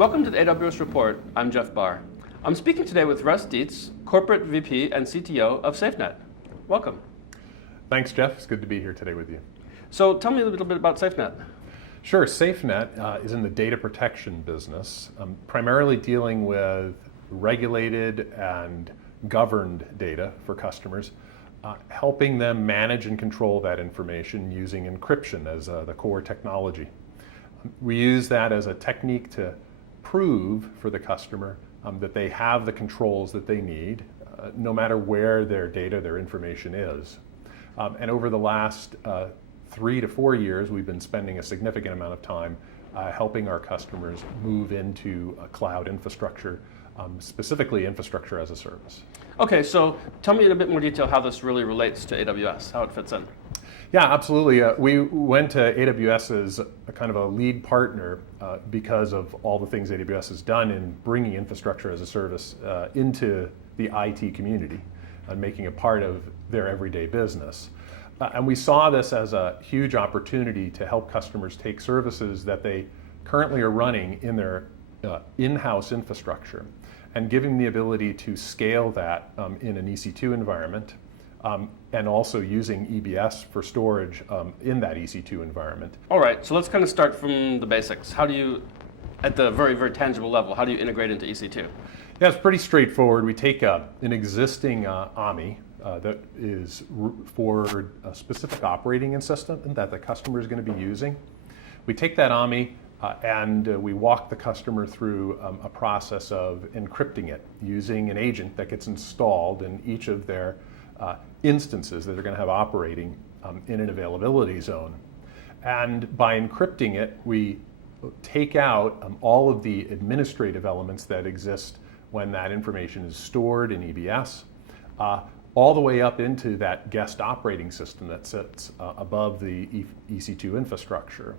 Welcome to the AWS Report. I'm Jeff Barr. I'm speaking today with Russ Dietz, Corporate VP and CTO of SafeNet. Welcome. Thanks, Jeff. It's good to be here today with you. So tell me a little bit about SafeNet. Sure. SafeNet is in the data protection business, primarily dealing with regulated and governed data for customers, helping them manage and control that information using encryption as the core technology. We use that as a technique to prove for the customer that they have the controls that they need, no matter where their data, their information is. And over the last 3 to 4 years, we've been spending a significant amount of time helping our customers move into a cloud infrastructure, specifically infrastructure as a service. Okay, so tell me in a bit more detail how this really relates to AWS, how it fits in. Yeah, absolutely. We went to AWS as a kind of a lead partner because of all the things AWS has done in bringing infrastructure as a service into the IT community and making it part of their everyday business. And we saw this as a huge opportunity to help customers take services that they currently are running in their in-house infrastructure and giving them the ability to scale that in an EC2 environment. And also using EBS for storage in that EC2 environment. All right, so let's kind of start from the basics. How do you, at the very, very tangible level, how do you integrate into EC2? Yeah, it's pretty straightforward. We take an existing AMI that is for a specific operating system that the customer is going to be using. We take that AMI and we walk the customer through a process of encrypting it using an agent that gets installed in each of their instances that are going to have operating in an availability zone. And by encrypting it, we take out all of the administrative elements that exist when that information is stored in EBS, all the way up into that guest operating system that sits above the EC2 infrastructure.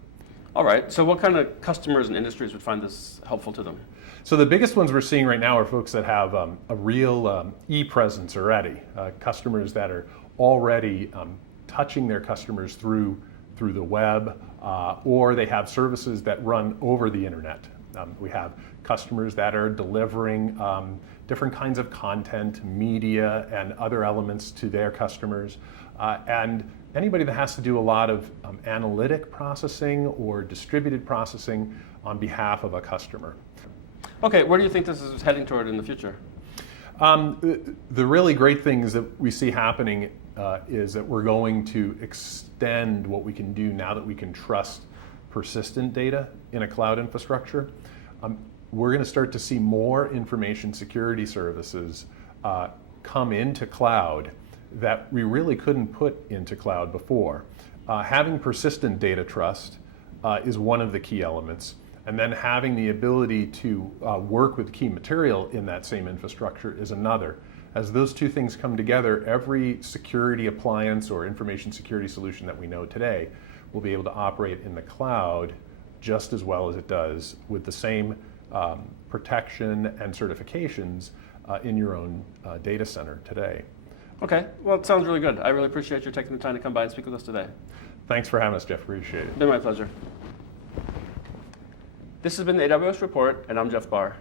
All right, so what kind of customers and industries would find this helpful to them? So the biggest ones we're seeing right now are folks that have a real e-presence already, customers that are already touching their customers through the web, or they have services that run over the internet. We have customers that are delivering different kinds of content, media, and other elements to their customers. And anybody that has to do a lot of analytic processing or distributed processing on behalf of a customer. Okay, where do you think this is heading toward in the future? The really great things that we see happening is that we're going to extend what we can do now that we can trust persistent data in a cloud infrastructure. We're going to start to see more information security services come into cloud that we really couldn't put into cloud before. Having persistent data trust is one of the key elements. And then having the ability to work with key material in that same infrastructure is another. As those two things come together, every security appliance or information security solution that we know today will be able to operate in the cloud just as well as it does with the same protection and certifications in your own data center today. Okay, well, it sounds really good. I really appreciate you taking the time to come by and speak with us today. Thanks for having us, Jeff. Appreciate it. It's been my pleasure. This has been the AWS Report, and I'm Jeff Barr.